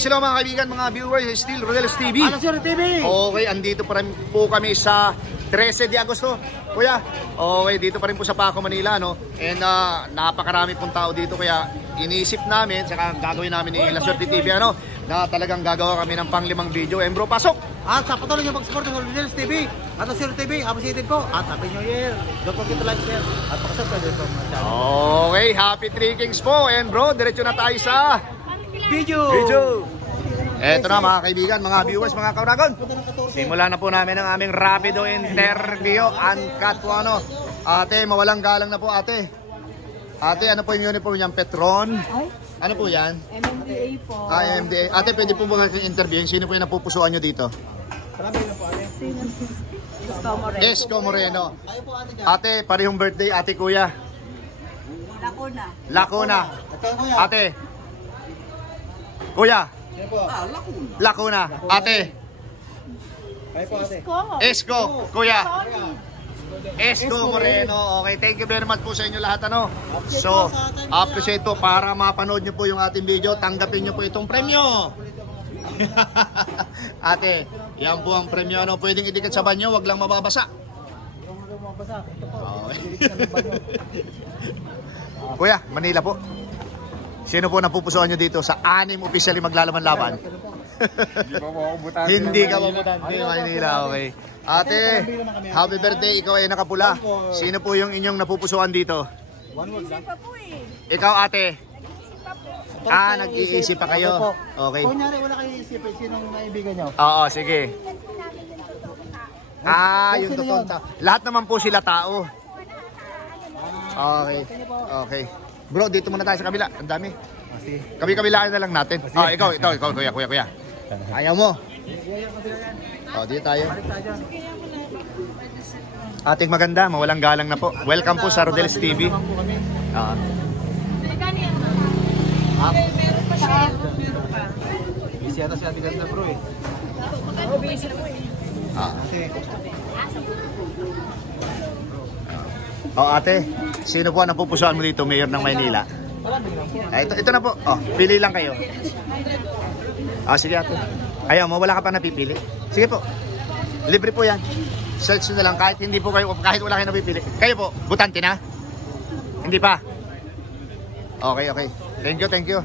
Peace hello mga kaibigan, mga viewers, still Rodelis TV. Alasur TV. Okay, andito pa rin po kami sa 13 de Agosto. Kuya, okay, dito pa rin po sa Paco, Manila, no? And napakarami pong tao dito, kaya iniisip namin, saka gagawin namin ni Alasur TV, ano, na talagang gagawa kami ng pang-5 video. And bro, pasok! At sa patuloy niyo pag-support ng Rodelis TV, Alasur TV, appreciated po. At Happy New Year. Don't forget to like, share, at pakasubscribe po mga channel. Okay, happy 3 Kings po. And bro, diretso na tayo sa Video. Eto na mga kaibigan, mga viewers, mga kauragon. Simulan na po namin ang aming rapido interview. Uncut po ano. Ate, mawalang galang na po ate. Ate, ano po yung uniform niyan? Petron? Ano po yan? MMDA po. MMDA. Ate, pwede po ba kayo interview? Sino po yung napupusuan nyo dito? Sino? Isko Moreno. Esco Moreno. Ate, parehong birthday, ate kuya. Lacuna. Lacuna. Ate. Kuya. Lacuna. Ate. Isko. Esco. Kuya. Esco Moreno. Okay, thank you very much po sa inyo lahat, ano. So, appreciate po, para mapanood nyo po yung ating video, tanggapin nyo po itong premyo. Ate, yan po ang premyo, ano. Pwedeng idikit sa banyo, wag lang mababasa. Kuya, Manila po. Sino po napupusuan nyo dito sa 6 officially maglalaban-laban? Hindi ka mabutante, Manila, okay. Ate, happy birthday, ikaw ay nakapula. Sino po yung inyong napupusuan dito? Nag-iisip pa po eh. Ikaw ate? Nag-iisip pa po. Nag-iisip pa kayo? Okay. Kunyari wala kayo isipin, sinong naibigan nyo? Oo, sige. Kasi namin yung totoong tao. Yung totoong tao. Lahat naman po sila tao. Okay. Okay. Bro, dito muna tayo sa kabila. Ang dami. Kabi-kabilaan na lang natin. Ikaw, kuya. Ayaw mo. Dito tayo. Ating maganda, mawalang galang na po. Welcome po sa Rodelis TV. Meron pa siya. Meron pa. Busy ata si Ate Ganda bro eh. Busy na po eh. Ate, sino po ang napupusuan mo dito, Mayor ng Maynila? Ito na po. Pili lang kayo. Sige ate. Ayaw mo, wala ka pa napipili. Sige po. Libre po yan. Search na lang kahit hindi po kayo, kahit wala kayo napipili. Kayo po, butante na? Hindi pa? Okay. Thank you.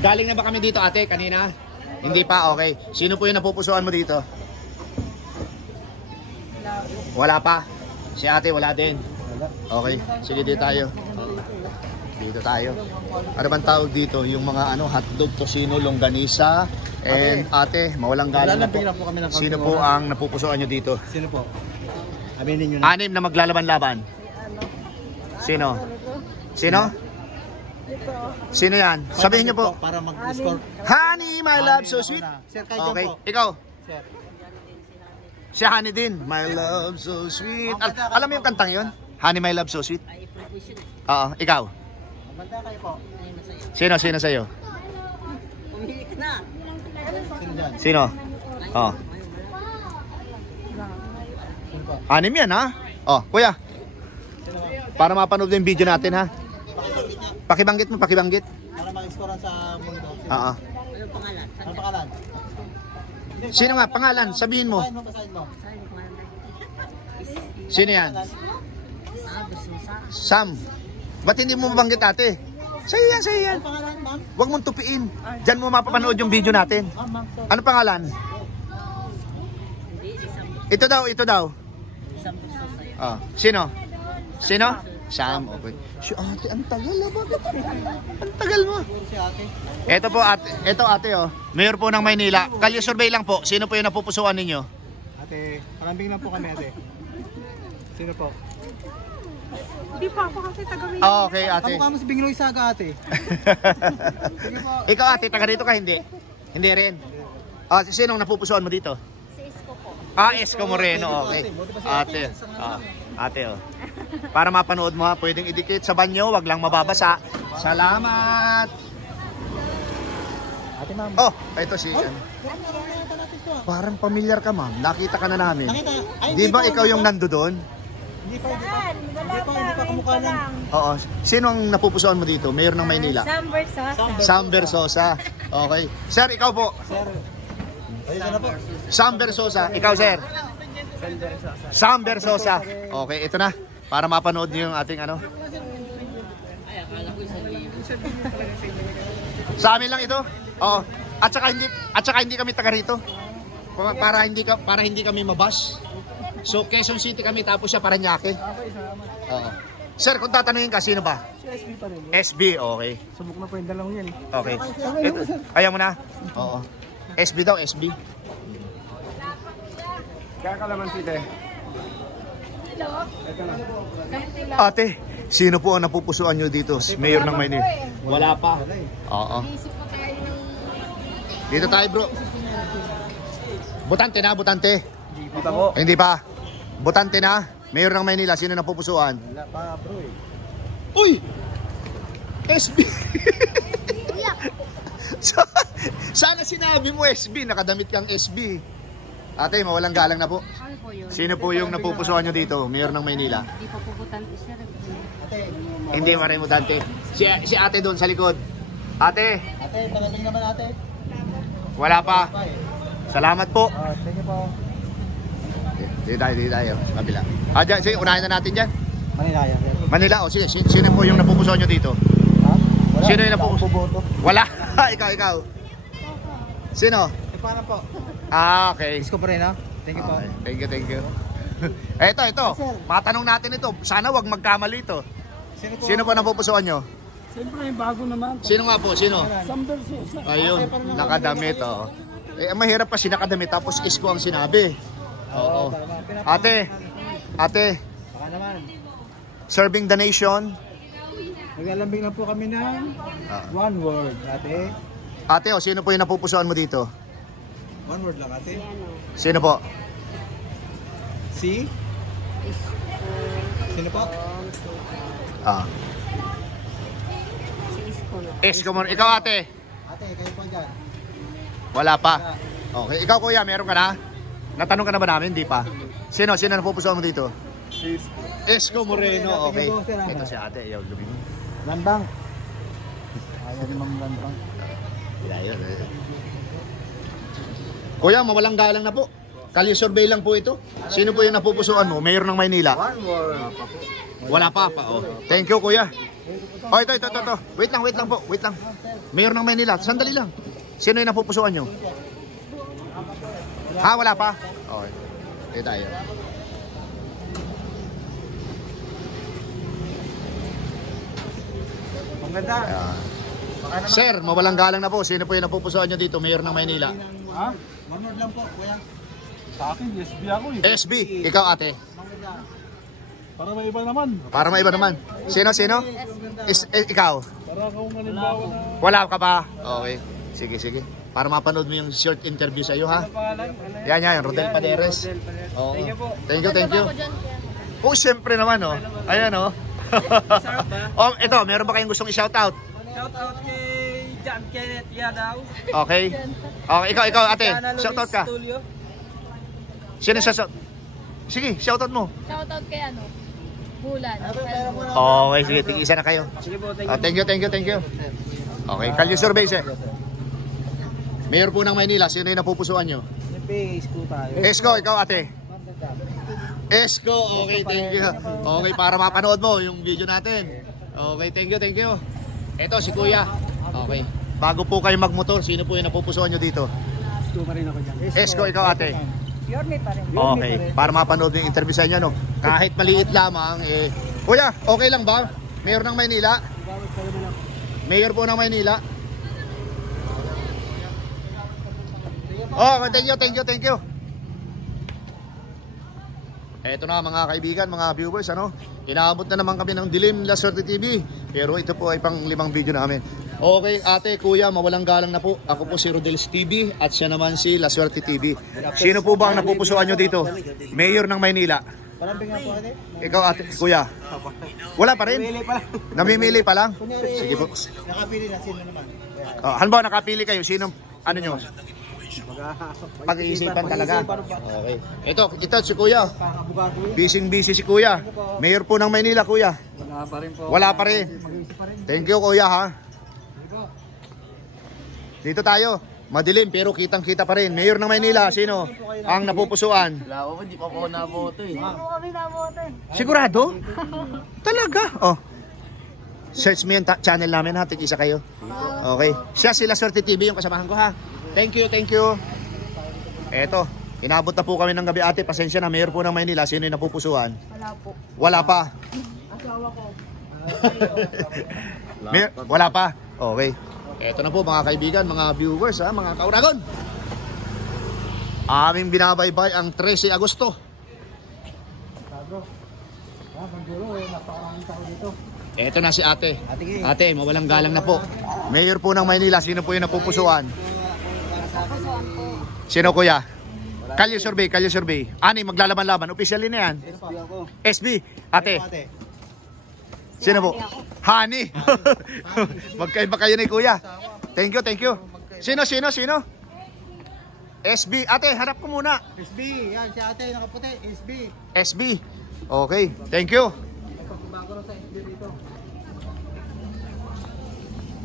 Galing na ba kami dito ate kanina? Hindi pa, okay. Sino po yung napupusuan mo dito? Wala pa. Si ate wala din. Okay, sige dito tayo. Dito tayo. Ano bang tawag dito? Yung mga hotdog, tosino, longganisa. And ate, mawalang galang na po. Sino po ang napupusuan nyo dito? Sino po? Aminin nyo na. 6 na maglalaban-laban. Sino? Sino yan? Sabihin nyo po. Para mag-score. Honey, my love, so sweet. Okay, ikaw. Si Honey din. My love, so sweet. Alam mo yung kantang yun? Honey, my love, so sweet. Oo, ikaw. Banda kayo po. Sino sa'yo? Pumili ka na. Sino? Anim yan, ha? Kuya. Para mapanood yung video natin, ha? Pakibanggit mo. Para mag-score sa mundo. Anong pangalan? Anong pangalan? Sino nga? Pangalan, sabihin mo. Basahin mo. Sino yan? Sam. Ba't hindi mo mabanggit ate? Sa'yo yan. Pangalan, ma'am? Huwag mong tupiin. Diyan mo mapapanood yung video natin. Ma'am. Ano pangalan? Ito daw. Sino? Sam, okay. Si ate, ang tagal na ba? Ang tagal mo. Ito po ate, Mayor po ng Maynila. Kalye survey lang po. Sino po yung napupusuan ninyo? Ate, parambing na po kami ate. Sino po? Hindi pa ako kasi taga-Maynila. Okay ate. Kamukha mo si Bingloy Saga ate. Ikaw ate, taga dito ka hindi? Hindi rin. Sinong napupusuan mo dito? Si Isko po. Esco Moreno, okay. Ate, para mapanood mo ha, pwedeng idikit sa banyo, wag lang mababasa. Salamat! Ate ma'am. Ito si... Parang pamilyar ka ma'am, nakita ka na namin. Nakita. Di ba ikaw yung nando doon? Hindi pa. Saan? Wala Hindi pa kamukha lang. Oo. Sino ang napupusuan mo dito? Mayor ng Maynila? Sam Versosa. Sam Versosa. Okay. Sir, ikaw po. Sir. Ayun na po. Sam Versosa. Ikaw, sir. Sam Versosa. Okay, ito na. Para mapanood niyo yung ating ano. Sa amin lang ito. Oo. At saka hindi kami taga rito. Para hindi kami mabash. So Quezon City kami tapos siya Parañaque. Oo. Sir, kung tatanungin ka sino ba? SB pa rin. SB, okay. Subok na po yung dalawang yan. Okay. Ito, ayaw mo na? Oo. SB daw, SB. Kaya kalaman sila. Ate, sino po ang napupusuan nyo dito? Mayor ng Maynila. Wala pa. Oo. Dito tayo, bro. Butante na, butante. Hindi pa po. Hindi pa. Butante na. Mayor ng Maynila, sino napupusuan? Wala pa bro eh. Uy! SB! Sana sinabi mo SB, nakadamit kang SB. Ate, mawalang galang na po. Ano po yun? Sino po yung napupusuan nyo dito, Mayor ng Maynila? Hindi pa puputante siya. Ate. Hindi maremutante. Si ate doon sa likod. Ate, Ate, pagaling naman ate. wala pa. Salamat po. Thank you po. Dito tayo. Sa kabila. Dyan, sige, unahin na natin dyan. Manila yan. Manila, o sige, sino po yung napupusuan nyo dito? Ha? Wala. Sino yung napupusuan? Boboto. Wala. ikaw. Sino? Eh, paano po? Okay. Isko pa rin ha? Thank you po. Okay. Thank you. Ito. Matanong natin ito. Sana wag magkamali ito. Sino po napupusuan nyo? Siyempre yung bago naman. Sino nga po? Sino? Sam Versosa. Ayun, nakadamit. Oh. Mahirap pa nakadamit tapos isko ang sinabi. Oo. Ate. Baka naman. Serving the nation. Naglalambing lang po kami ng one word, ate. Ate, sino po yung napupusuan mo dito? One word lang, ate. Sino po? Si? Sino po? Isko mo. Ikaw, ate. Ate, kayo po dyan. Wala pa. Okay. Ikaw, kuya, meron ka na? Natanong ka na ba namin? Hindi pa. Sino napupusuan mo dito? Si Isko Moreno. Okay. Ito si ate. Landang. Ayaw ni Ma'am Landang. Yun. Kuya, mawalang galang na po. Kalye survey lang po ito. Sino po yung napupusuan mo? Mayor ng Maynila? One word. Wala pa. Oh. Thank you, kuya. Oh, ito. Wait lang po. Mayor ng Maynila. Sandali lang. Sino yung napupusuan nyo? Wala pa? Okay. Ito tayo. Maganda. Sir, mawalang galang na po. Sino po yung napupusuan nyo dito? Mayor ng Maynila? Ha? One word lang po, kuya. Sa akin, SB ako eh. SB. Ikaw, ate. Para may iba naman. Para maiba naman. Sino? Ikaw? Para akong malimbawa na... Wala ka pa? Okay. Sige. Para mapanood mo yung short interview sa iyo, ha? Yan, Rodel Paderes. Oo. Thank you. Oh, siyempre naman, oh. Ayan, oh. Ito, meron ba kayong gustong i-shoutout? Shoutout kay John Kenneth Yadaw. Okay, ikaw, ate. Shoutout ka. Sino sa sige, shoutout mo. Shoutout kay Bulan. Okay, sige, tig-isa na kayo. Sige po, Thank you. Okay, Kalye survey, sir. Mayor po ng Maynila, sino yung napupusuan nyo? Siyempre, isko tayo. Esko, ikaw, ate. Esko, okay, thank you. Okay, para mapanood mo yung video natin. Okay, thank you. Ito, si kuya. Okay. Bago po kayo magmotor, sino po yung napupusuan nyo dito? Isko pa rin ako dyan. Esko, ikaw, ate. Yorme pa rin. Okay, para mapanood yung interview sa inyo, no? Kahit maliit lamang, Kuya, okay lang ba? Mayor ng Maynila? Mayor po ng Maynila? Oh, thank you. Eto na mga kaibigan, mga viewers, inaabot na naman kami ng dilim La Suerte TV. Pero ito po ay pang 5 video namin. Okay, ate, kuya, mawalang galang na po. Ako po si Rodel's TV at siya naman si La Suerte TV. Sino po ba ang napupusuan nyo dito? Mayor ng Maynila. Parambing nga po, ate. Ikaw, ate, kuya. Wala pa rin? Namimili pa lang? Kunyari, Sige po. nakapili na sino naman. Halimbawa, nakapili kayo. Sino, ano nyo? Pag-iisipan talaga. Okay. Ito si Kuya. Busy si Kuya. Mayor po ng Maynila, Kuya. Wala pa rin po. Wala pa rin. Thank you, Kuya, ha. Dito tayo. Madilim pero kitang-kita pa rin. Mayor ng Maynila, sino ang napupusuan? Wala po, hindi pa po naboto eh. kami naboto. Sigurado? Talaga? Oh. Search mo yung channel namin, ha. Tig-isa kayo. Okay. Siya sila Swerte TV yung kasamahan ko, ha. Thank you, thank you. Eto, inabot na po kami ng gabi, ate. Pasensya na, Mayor po ng Maynila. Sino yung napupusuan? Wala po. Wala pa. Asawa ko. Mayor, wala pa. Okay. Eto na po mga kaibigan, mga viewers, ha, mga kauragon. Aming binabaybay ang 13 Agosto. Eto na si ate. Ate, mawalang galang na po. Mayor po ng Maynila, sino po yung napupusuan? Sino, Kuya? Kalye survey. Ani, maglalaban-laban. Officially na yan. SB. Ate. Sino po? Hani. Magkaiba kayo ni Kuya. Thank you. Sino? SB. Ate, harap ko muna. SB, yan si ate nakaputi, SB. SB. Okay, thank you.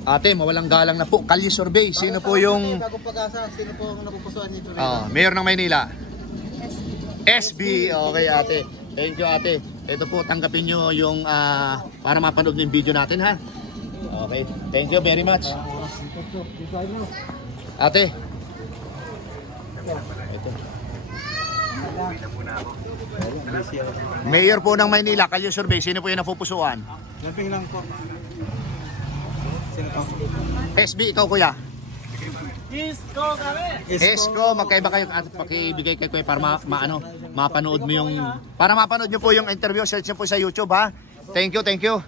Ate, mawalang galang na po. Kalye survey. Sino po yung... Bagong Pag-asa, sino po ang napupusuan nito? Mayor ng Maynila. SB. Okay, ate. Thank you, ate. Ito po, tanggapin nyo yung para mapanood ng video natin, ha? Okay. Thank you very much. Ate. Ito. Mayor po ng Maynila, Kalye survey. Sino po yung napupusuan? Laping lang po. Sino po? SB, ikaw, Kuya. Isko kami! Esko, magkaiba kayo at pakibigay kay Kuya para mapanood mo yung para mapanood niyo po yung interview, search niyo po sa YouTube, ha. Thank you.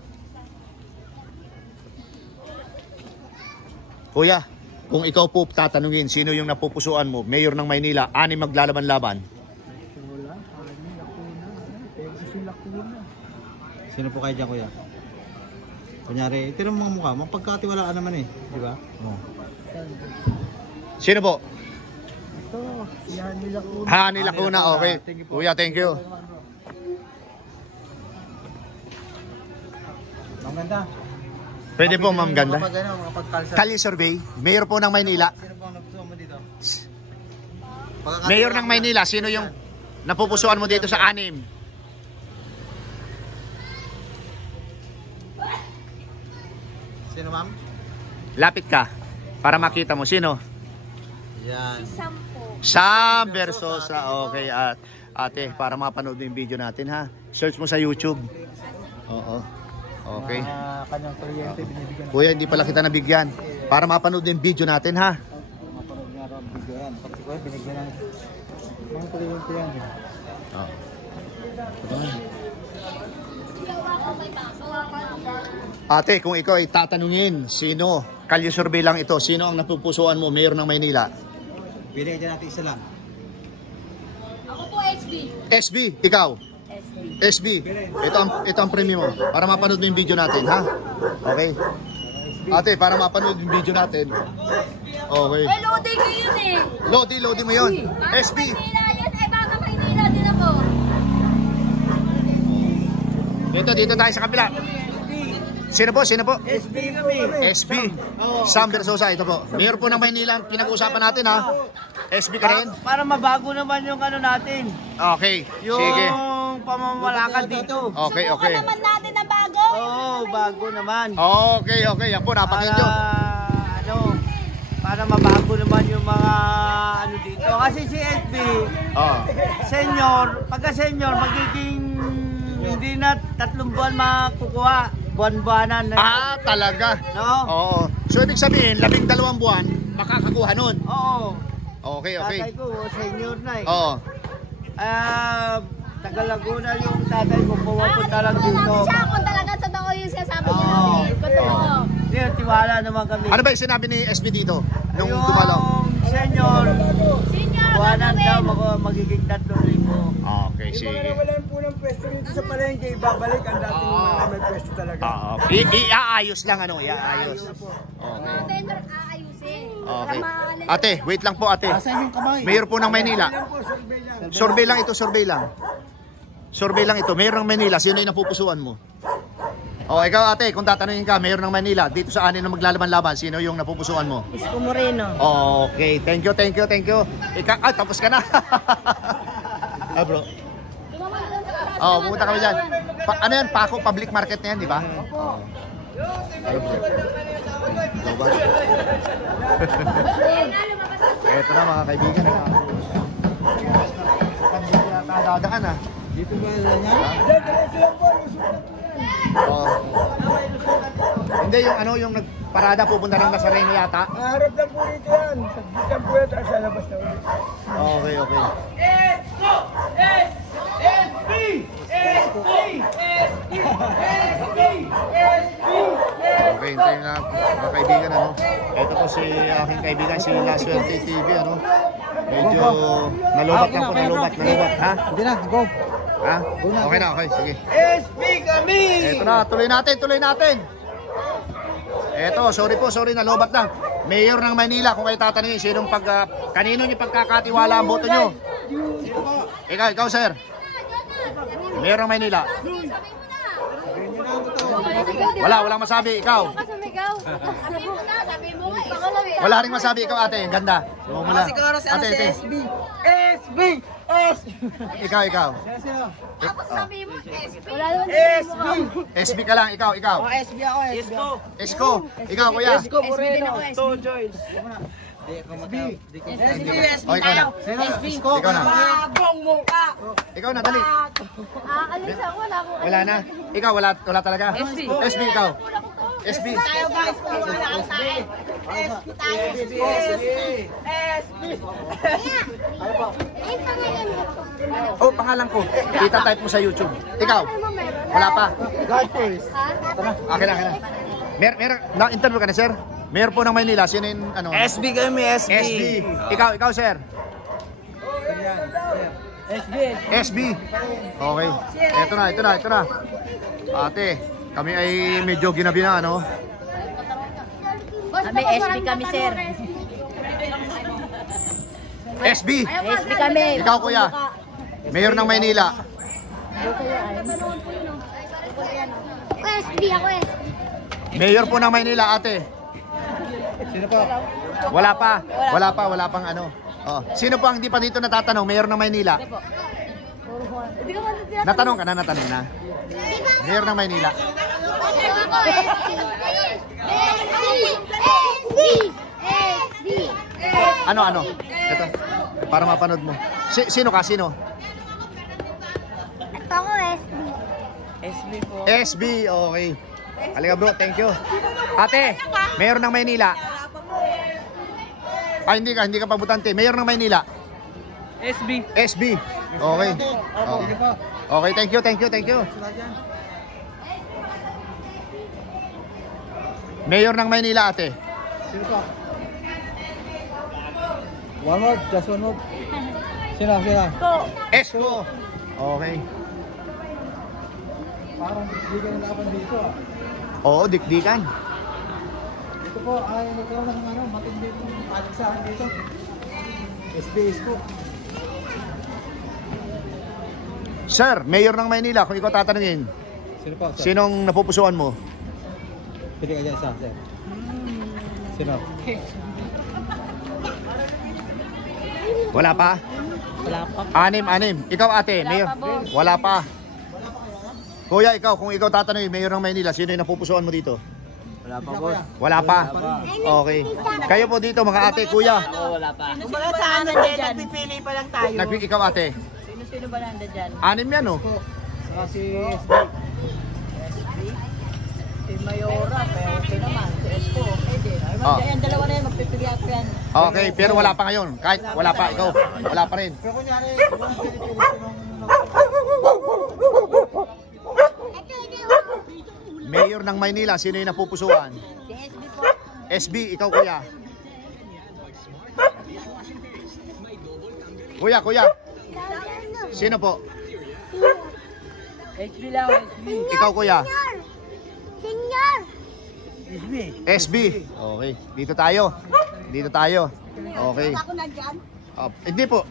Kuya, kung ikaw po tatanungin sino yung napupusuan mo, Mayor ng Maynila, ani maglalaban-laban? Sino po kayo dyan, Kuya? Kunyari, ito ng mga mukha, mapagkatiwalaan naman eh, di ba? Oh. Sino po? Ito, yan nila kuna. Hani Lacuna, okay. Kuya, thank you. Ang ganda. Pwede po, Ma'am Ganda. Kapag-kalsa. Kalye survey, Mayor po ng Maynila. Sino po ang napupusuan mo dito? Mayor ng Maynila, sino yung napupusuan mo dito sa anim? Sino, ma'am? Lapit ka para makita mo sino. Yan. Sam Versosa. Okay, at ate, para mapanood mo yung video natin, ha. Search mo sa YouTube. Oo. Okay. Kanyang kliyente binibigyan. Kuya, hindi pala kita nabigyan. Para mapanood yung video natin, ha. Mapanood nga raw ang video yan. Pag si Kuya binigyan ng mga kliyente yan. Oh. Ate, kung ikaw ay tatanungin, sino? Kalye survey lang ito. Sino ang napupusuan mo, Mayor ng Maynila? Pili dyan natin isa lang. Ako po, SB. SB, ikaw? SB. Ito ang premium mo. Para mapanood mo yung video natin, ha? Okay. Ate, para mapanood yung video natin. Okay. Lodi ko yun eh. Lodi mo yun. SB. Maynila yun. Baka Maynila din ako. Dito tayo sa kabila. Sino po? SB kami! SB. Sam Versosa, ito po. Mayor po ng Maynila, pinag-uusapan natin, ha? SB ka rin? Para mabago naman yung ano natin. Okay, Yung sige. pamamalakad dito. Okay. Subukan naman natin na bago. Oo, bago naman. Okay. Yan po, napakinggan nyo. Para mabago naman yung mga ano dito. Kasi si SB, senior, pagka senior, magiging hindi na 3 buwan makukuha. Buwan-buwanan na. Talaga? No? Oo. So, ibig sabihin, 12 buwan, makakakuha nun. Oo. Okay. Tatay ko, senior na eh. Oo. Taga Laguna yung tatay ko, pumapunta lang dito. Siya kung talaga totoo yung sinasabi niya natin. Totoo. Hindi, tiwala naman kami. Ano ba yung sinabi ni SB dito? Nung Yung dumalaw? senior, Senior, buwanan daw, gagawin. magiging 3,000. Okay, sige. Walang po ng pwesto dito sa palengke, ibabalik ang dating mga may pwesto talaga. Iaayos lang, iaayos. Okay. Vendor aayusin. Okay. Ate, wait lang po ate. Asan yung kamay? Mayor po ng Maynila. Survey lang ito, survey lang. Survey lang ito, Mayor ng Maynila. Sino yung napupusuan mo? O, ikaw ate, kung tatanungin ka, Mayor ng Maynila, dito sa anin na maglalaban-laban, sino yung napupusuan mo? Isko Moreno. Okay, thank you. Tapos ka na. Bro. Pumunta kami dyan. Ano yan? Paco Public Market na yan, di ba? Opo. Ito na mga kaibigan. Dadaan ah. Dito ba yan? Hindi yung ano yung nagparada pupunta ng Nazareno yata. Harap lang po rito yan. Sagditan po yan sa labas na ulit. Okay. Okay, hintayin na mga kaibigan ano. Ito po si aking kaibigan si La Suerte TV ano. Medyo nalubat lang po, nalubat. Ha? Hindi na, go. Ha? Okay na, okay, sige. SB kami! Ito na, tuloy natin. Ito, sorry, nalubat lang. Mayor ng Manila, kung kayo tatanungin, kanino niyo pagkakatiwala ang boto niyo? Ikaw sir. Mayor ng Manila. Walang masabi, ikaw. Wala ring masabi, ikaw ate, ang ganda. Ate. SB! Ikaw. SB ka lang, ikaw. SB ako, Esko. Ikaw, kuya. SB din ako, SB. O, ikaw na. Ikaw na. Ikaw na, dali. Alis ako, Wala na. Ikaw, wala talaga. SB, ikaw. SB. Tayo guys, wala tayo. SB tayo. SB. Oh, pangalan ko. Kita type mo sa YouTube. Ikaw. Wala pa. God first. Akin na. Na-interview ka na, sir? Mayor po ng Maynila, sino yung ano? SB kami, SB. SB. Ikaw, sir? SB. Okay. Ito na. Ate, kami ay medyo ginabi na, ano? Kami SB kami, sir. SB. SB kami. Ikaw, kuya. Mayor ng Maynila. SB ako eh. Mayor po ng Maynila, ate. Sino po? Wala pang ano. Oh, sino po ang hindi pa dito natatanong, Mayor ng Maynila? Natanong na. Mayor ng Maynila. Ano? Ito. Para mapanood mo. Sino? Ito ako SB. SB po. SB, okay. Halika bro, thank you. Ate, Mayor ng Maynila. Ay, hindi ka pabutante. Mayor ng Maynila. SB. Okay. Okay, thank you. Mayor ng Maynila, ate. Sino po? One more, just one more. Sino? Esko. Okay. Parang hindi ka nalaban dito ah. Oo, dikdikan. Ito po ay nagkaroon ng matindi pong paligsahan dito. SBS po. Sir, Mayor ng Maynila, kung ikaw tatanungin, Sino po? Sir? sinong napupusuan mo? Pili ka dyan sa sir. Sino? Wala pa? Anim. Ikaw ate, Mayor? Wala pa. Kuya, ikaw, kung ikaw tatanungin, Mayor ng Maynila, sino yung napupusuan mo dito? Wala pa, boss. Wala pa? Okay. Kayo po dito, mga ate, kuya. Oo, wala pa. Kumbaga saan nandiyan, nagpipili pa lang tayo. Ikaw ate. Sino ba nandyan dyan? Anim yan, oh. Saka si Si Mayora, pero si naman, si Esko. Pwede. Oh. Yan, dalawa na yan, magpipili ako yan. Okay, pero wala pa ngayon. Kahit wala pa, ikaw. Wala pa rin. Pero kunyari, walang pinipili Mayor ng Maynila, sino yung napupusuan? Si SB po. SB, ikaw kuya. Kuya. Sino po? SB lang, SB. Ikaw kuya. Senior! SB. Okay, dito tayo. dito tayo. Okay. Ako nandyan. Hindi po.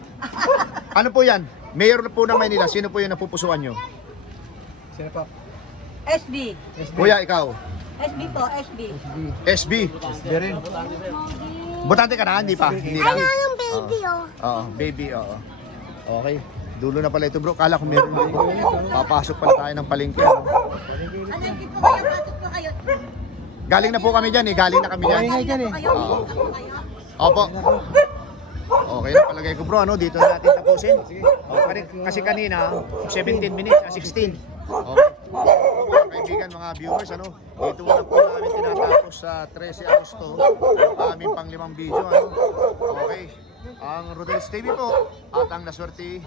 Ano po yan? Mayor po ng Maynila. Sino po yung napupusuan nyo? Sino po? SB. Kuya, ikaw. SB po, SB. SB. Berin. Butante ka na? Hindi pa. Hindi na. yung baby Oo, baby, oo. Okay. Dulo na pala ito bro. Kala ko meron din. Papasok pala tayo ng palengke. Ano, hindi po kayo, pasok po kayo. Galing na po kami dyan eh. Galing na kami dyan. Oo. Opo. Okay na palagay ko bro. Ano? Dito na natin tapusin. Kasi kanina, 17 minutes, 16. Okay. Mga kaibigan, mga viewers, ano? Dito na po namin tinatapos sa 13 Agosto ang aming pang-5 video. Ano? Okay. Ang Rodel's TV po at ang Laswerte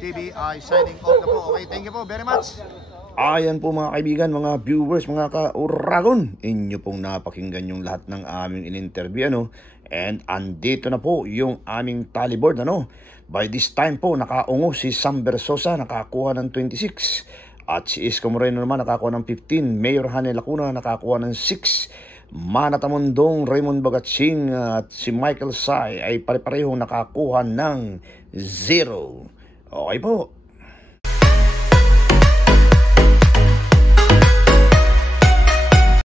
TV ay signing off na po. Okay, thank you po very much. Ayan po mga kaibigan, mga viewers, mga ka-Uragon. Inyo pong napakinggan yung lahat ng aming in-interview, ano? And andito na po yung aming tally board, ano? By this time po, nakaungo si Sam Bersosa, nakakuha ng 26. At si Isko Moreno naman, nakakuha ng 15. Mayor Hane Lacuna, nakakuha ng 6. Manatamundong Raymond Bagatsing at si Michael Sai ay pare-parehong nakakuha ng 0. Okay po.